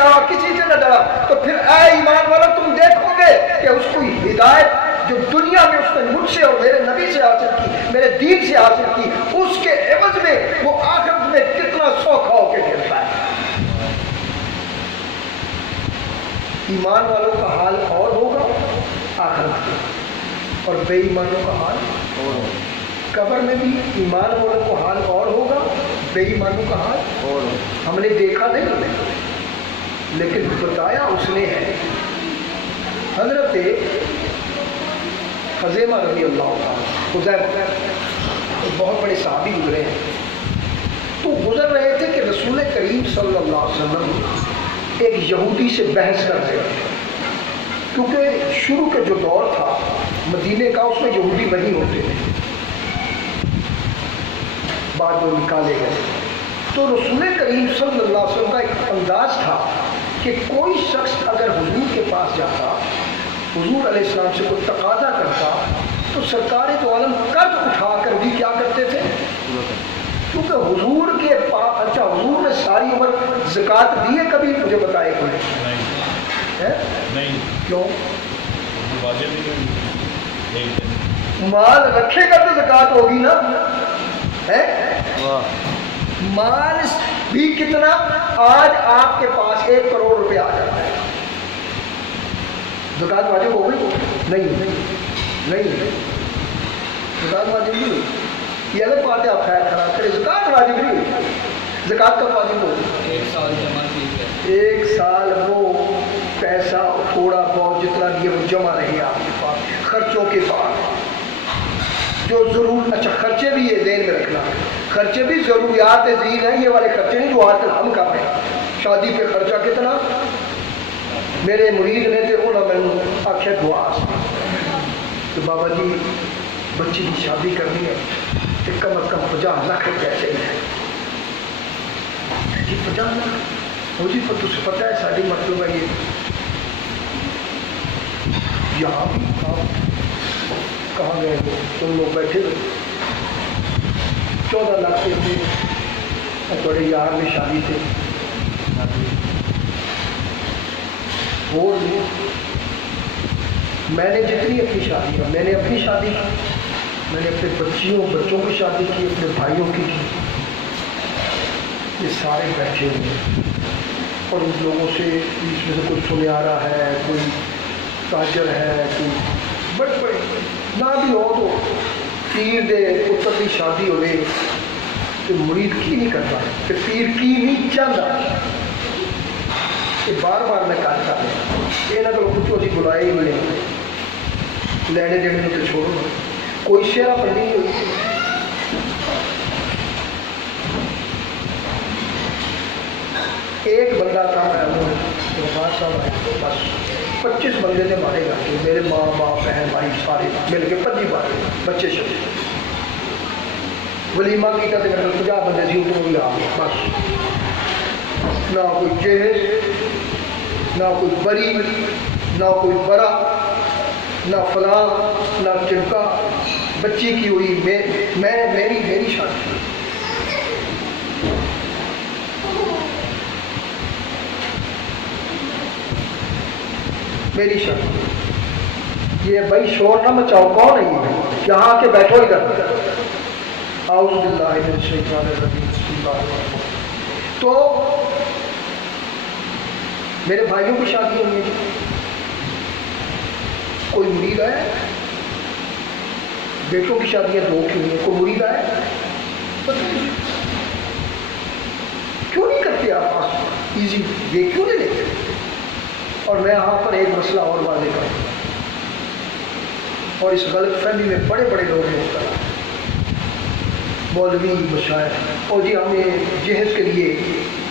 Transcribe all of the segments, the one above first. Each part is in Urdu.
علاوہ کسی سے نہ ڈرا تو پھر اے ایمان والا تم دیکھو گے کہ اس کو ہدایت جو دنیا میں اس نے مجھ سے اور میرے نبی سے حاصل کی، میرے دین سے حاصل کی، اس کے عوض میں وہ آخرت میں کتنا سوکھا ہو کے گرتا ہے۔ ایمان والوں کا حال اور ہوگا آخرت میں، اور بے ایمانوں کا حال اور ہوگا۔ قبر میں بھی ایمان والوں کا حال اور ہوگا، بے ایمانوں کا حال اور ہوگا۔ ہم نے دیکھا نہیں لیکن بتایا اس نے ہے۔ حضرت خزیمہ رضی اللہ عنہ، حذیفہ بہت بڑے صحابی گزرے ہیں، تو گزر رہے تھے کہ رسول کریم صلی اللہ علیہ وسلم ایک یہودی سے بحث کر رہے تھے، کیونکہ شروع کے جو دور تھا مدینے کا اس میں یہودی نہیں ہوتے تھے، بعد میں نکالے گئے۔ تو رسول کریم صلی اللہ علیہ وسلم کا ایک انداز تھا کہ کوئی شخص اگر حضور کے پاس جاتا، حضور علیہ السلام سے کوئی تقاضا کرتا، تو سرکار تو عالم قرض اٹھا کر بھی کیا کرتے تھے، کیونکہ حضور کے پاس، اچھا حضور نے ساری عمر زکوٰۃ دی ہے کبھی؟ مجھے بتائے کوئی نہیں، کیوں؟ مال رکھے گا تو زکوٰۃ ہوگی نا، مال بھی کتنا؟ آج آپ کے پاس 1 کروڑ روپے آ جاتا ہے، زکوٰۃ واجب ہو گئی؟ نہیں، زکوٰۃ واجب نہیں ہوئی، یہ الگ بات ہے، آپ خیر خراب کریں، زکوٰۃ واجب نہیں ہوئی۔ زکوٰۃ کب واجب ہوگی؟ 1 سال جمع کی، 1 سال وہ پیسہ تھوڑا بہت جتنا دیے وہ جمع رہے آپ کے پاس، خرچوں کے بعد جو ضرور، اچھا خرچے بھی یہ ذہن میں رکھنا، خرچے بھی ضروریات دین ہیں، یہ والے خرچے نہیں جو آج ہم کر رہے ہیں۔ شادی پہ خرچہ کتنا؟ میرے مرید نے تھے انہوں نے میں آخیا دعا تو بابا جی بچی کی شادی کرنی ہے کہ کم از کم 50 لاکھ روپیہ چاہیے جی۔ 50 لاکھ مجھے تجھے پتہ ہے ساری مطلب ہے یہ یہاں بھی آپ کہاں گئے ہو تم لوگ بیٹھے ہو، 14 لاکھ کے تھے تھوڑے یار میں شادی تھے اور میں نے جتنی اپنی شادی کی، میں نے اپنی شادی کی، میں نے اپنے بچوں کی شادی کی، اپنے بھائیوں کی، یہ سارے بیٹھے ہوئے اور ان لوگوں سے اس میں سے کوئی سنیارا ہے، کوئی تاجر ہے، کوئی بڑے بڑے نہ بھی ہو تو پیر دے پتر کی شادی ہوئے تو مرید کی نہیں کرتا کہ پیر کی نہیں چاہتا، یہ بار بار میں کہتا ہوں یہ نہ کرو کچھ اسی بلائے ہی ملے لینے دینے تو چھوڑو، کوئی شیرہ پڑی نہیں ہوئی۔ ایک بندہ تھا بس 25 بندے تھے ہمارے گھر کے، میرے ماں باپ بہن بھائی سارے مل کے 25 بچے شدے ولیمہ کیا تھا، 50 بندے سی اتنے بھی آ گئے بس، نہ کوئی جہیز، نہ کوئی بری، نہ کوئی برا، نہ فلاں، نہ چمکا، بچی کی ہوئی میری شادی۔ میری شادی، یہ بھائی شور نہ مچاؤ، کون ہے یہ؟ یہاں کے بیٹھو ادھر، اعوذ باللہ من الشیطان الرجیم، بسم اللہ الرحمن الرحیم۔ تو میرے بھائیوں کی شادی ہوئی ہے، کوئی مرید ہے؟ بیٹوں کی شادیاں 2 کی ہوئی ہیں، کوئی مرید ہے؟ کیوں نہیں کرتے آپ ایزی وے، کیوں نہیں لیتے؟ اور میں یہاں پر ایک مسئلہ اور واضح کروں، اور اس غلط فہمی میں بڑے بڑے لوگ مبتلا ہیں، مولوی مشائخ، اور جی ہمیں جہیز کے لیے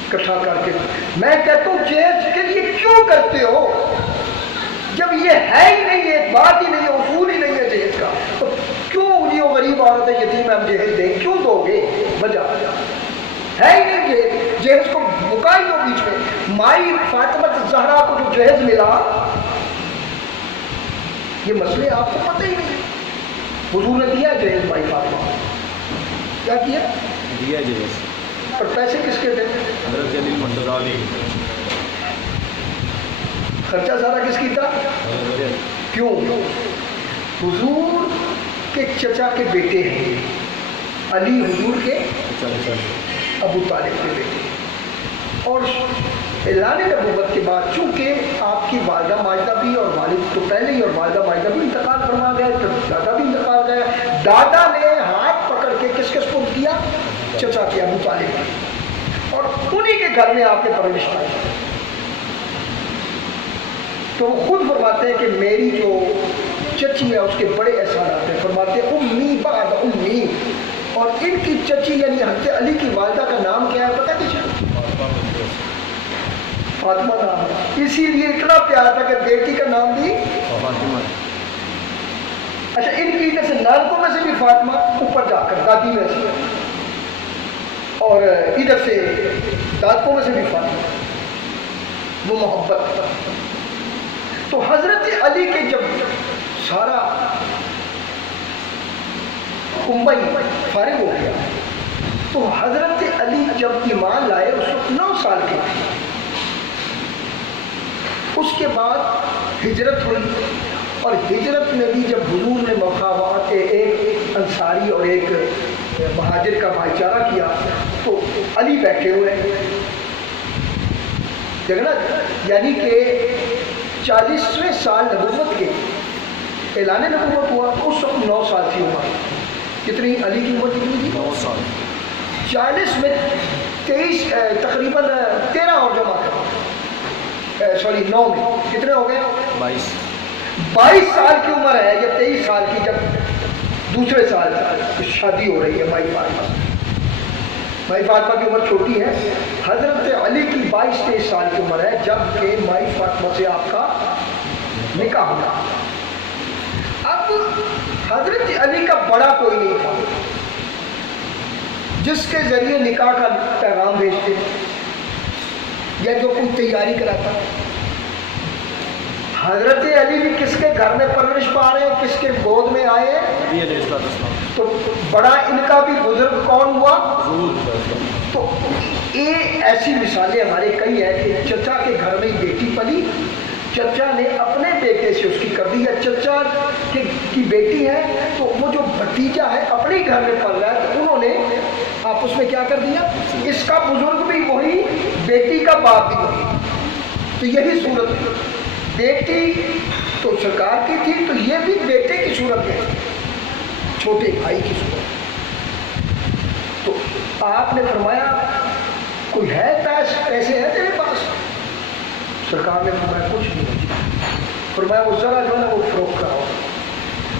اکٹھا کر کے، میں کہتا ہوں جہیز کے لیے کیوں کرتے ہو جب یہ ہے ہی نہیں، ایک بات ہی نہیں ہے، اصول ہی نہیں ہے جہیز کا، تو کیوں یہ غریب عورت ہے یتیم ہم جہیز دیں، کیوں دو گے؟ وجہ ہے ہی نہیں جہیز کو مکائی دو بیچ میں۔ مائی فاطمہ زہرا کو جو جہیز ملا، یہ مسئلے آپ کو پتہ ہی نہیں، حضور نے دیا جہیز مائی فاطمہ، کیا کیا؟ دیا جہیز، اور پیسے کس کے تھے؟ حضرت علی مرتضیٰ علی، خرچہ سارا کس کی تھا؟ کیوں؟ حضور کے چچا کے بیٹے ہیں علی، حضور کے ابو طالب کے بیٹے، اور اعلان نبوت کے بعد چونکہ آپ کی والدہ ماجدہ بھی اور والد تو پہلے ہی اور والدہ ماجدہ بھی انتقال فرما گئے، پھر دادا بھی انتقال گیا، دادا نے ہاتھ پکڑ کے کس کس کو کیا؟ چچا کے ابو طالب کی، اور انہی کے گھر میں آپ کے پرورش پائی۔ تو وہ خود فرماتے ہیں کہ میری جو چچی ہے اس کے بڑے احسانات ہیں، فرماتے ہیں امی بعد امی، اور ان کی چچی یعنی حضرت علی کی والدہ کا نام کیا ہے پتہ کیا؟ فاطمہ نام ہے، اسی لیے اتنا پیار تھا کہ بیٹی کا نام بھی فاطمہ۔ اچھا، ان کی ادھر سے نانکوں میں سے بھی فاطمہ، اوپر جا کر دادی میں سے، اور ادھر سے دادکوں میں سے بھی فاطمہ، وہ محبت۔ تو حضرت علی کے جب سارا کنبہ فارغ ہو گیا تو حضرت علی جب ایمان لائے اس وقت 9 سال کے تھے۔ اس کے بعد ہجرت ہوئی، اور ہجرت میں بھی جب حضور نے مقامات ایک انصاری اور ایک مہاجر کا بھائی چارہ کیا تو علی بیٹھے ہوئے دیکھنا، یعنی کہ 40ویں سال نبوت کے اعلان نبوت ہوا تو اس وقت 9 سال تھی عمر۔ کتنی علی کی عمر کتنی تھی؟ 9 سال۔ 40 میں 23 تقریباً 13 اور جمع کر، سوری 9 میں کتنے ہو گئے؟ 22 سال کی عمر ہے یا 23 سال کی، جب دوسرے سال شادی ہو رہی ہے مائی فاطمہ سے۔ مائی فاطمہ کی عمر چھوٹی ہے، حضرت علی کی 22-23 سال کی عمر ہے جب کہ مائی فاطمہ سے آپ کا نکاح ہوا۔ اب حضرت علی کا بڑا کوئی نہیں تھا جس کے ذریعے نکاح کا پیغام بھیجتے یا جو کوئی تیاری کراتا۔ حضرت علی بھی کس کے گھر میں پرورش پا رہے ہیں، کس کے گود میں آئے ہیں، تو بڑا ان کا بھی بزرگ کون ہوا؟ تو یہ ایسی مثالیں ہمارے کئی ہیں کہ چچا کے گھر میں بیٹی پلی، چچا نے اپنے بیٹے سے اس کی کر دی، یا چچا کی بیٹی ہے تو وہ جو بھتیجا ہے اپنے گھر میں پل رہا ہے تو انہوں نے آپس میں کیا کر دیا، اس کا بزرگ بھی وہی، بیٹی کا باپ بھی وہی۔ تو یہی صورت ہے، بیٹی تو سرکار کی تھی تو یہ بھی بیٹے کی صورت ہے، چھوٹے بھائی کی صورت۔ تو آپ نے فرمایا کوئی ہے پیسے ہیں تیرے پاس؟ سرکار نے فرمایا کچھ نہیں۔ فرمایا وہ ذرا جو ہے نا وہ فروخت کراؤ۔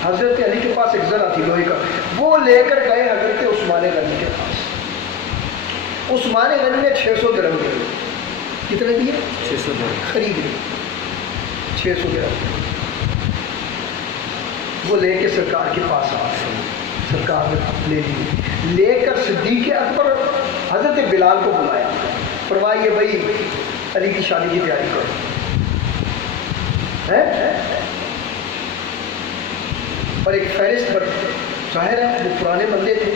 حضرت علی کے پاس ایک ذرا تھی لوہے کا، وہ لے کر گئے حضرت عثمان غنی کے پاس۔ عثمان غنی نے 600 درہم دیے۔ کتنے دیے؟ 600 درہم خرید لیے، 600 درہم وہ لے کے سرکار کے پاس آ گئے۔ سرکار نے لے لی، لے کر صدیق اکبر حضرت بلال کو بلایا، فرمایا یہ بھائی علی کی شادی کی تیاری کرو ہے، اور ایک فہرست پر ظاہر ہے وہ پرانے بندے تھے،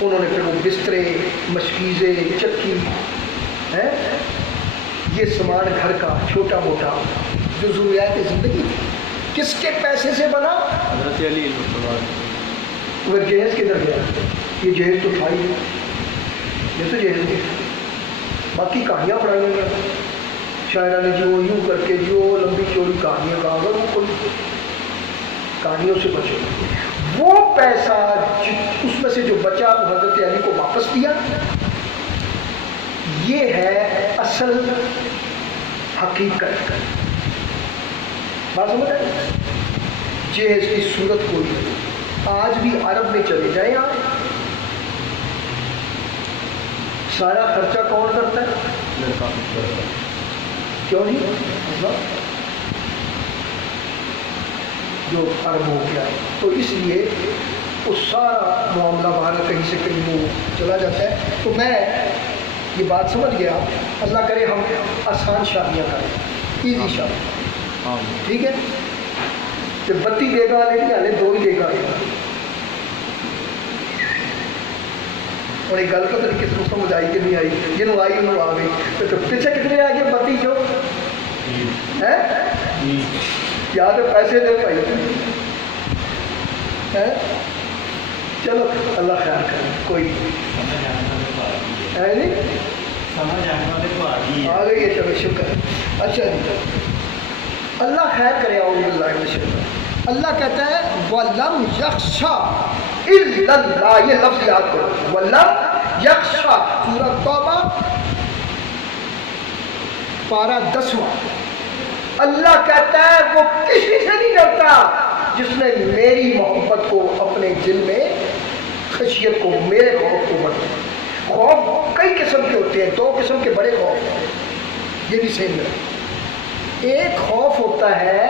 انہوں نے پھر وہ بسترے، مشکیزیں، چکی ہے، یہ سامان گھر کا چھوٹا موٹا جو ضروریات زندگی تھی، کس کے پیسے سے بنا؟ حضرت علی۔ وہ جہیز کدھر گیا؟ یہ جہیز تو تھا ہی، یہ تو جہیز نہیں، باقی کہانیاں پڑھائی گیا شاعرہ نے جو یوں کر کے جو لمبی چوڑی کہانیاں کہا گا، وہ کوئی کہانیوں سے بچے۔ وہ پیسہ اس میں سے جو بچا وہ حضرت علی کو واپس دیا۔ یہ ہے اصل حقیقت، بات سمجھ آئی؟ جہیز کی صورت کوئی نہیں۔ آج بھی عرب میں چلے جائیں آپ، سارا خرچہ کون کرتا ہے؟ لڑکا۔ کیوں نہیں؟ جو عرب ہو گیا تو اس لیے وہ سارا معاملہ باہر کہیں سے کہیں وہ چلا جاتا ہے۔ تو میں یہ بات سمجھ گیا، اللہ کرے ہم آسان شادیاں کریں، ایزی شادی، ٹھیک ہے؟ تو 32 دے گا نہیں ہلے 2 ہی دے گا، اور ایک گل کا طریقے سے سمجھ آئی کہ نہیں آئی، جنہوں آئی انہوں آ گئی۔ تو پیچھے کتنے آ گئے 32 جو یا تو پیسے دے بھائی ہیں؟ چلو اللہ خیر کرے، کوئی ہے نہیں آ گئی ہے، چلو شکر۔ اچھا جی، اللہ خیر کرے، اعوذ باللہ من الشیطان۔ اللہ کہتا ہے وَلَمْ يَخْشَى إِلَّا اللَّهَ، یہ لفظ یاد کرو، وَلَمْ يَخْشَى، سورہ توبہ پارہ 10واں۔ اللہ کہتا ہے وہ کسی سے نہیں ڈرتا جس نے میری محبت کو اپنے دل میں، خشیت کو، میرے خوف کو بڑھتا۔ خوف کئی قسم کے ہوتے ہیں، 2 قسم کے بڑے خوف ہیں، یہ بھی صحیح ہے۔ ایک خوف ہوتا ہے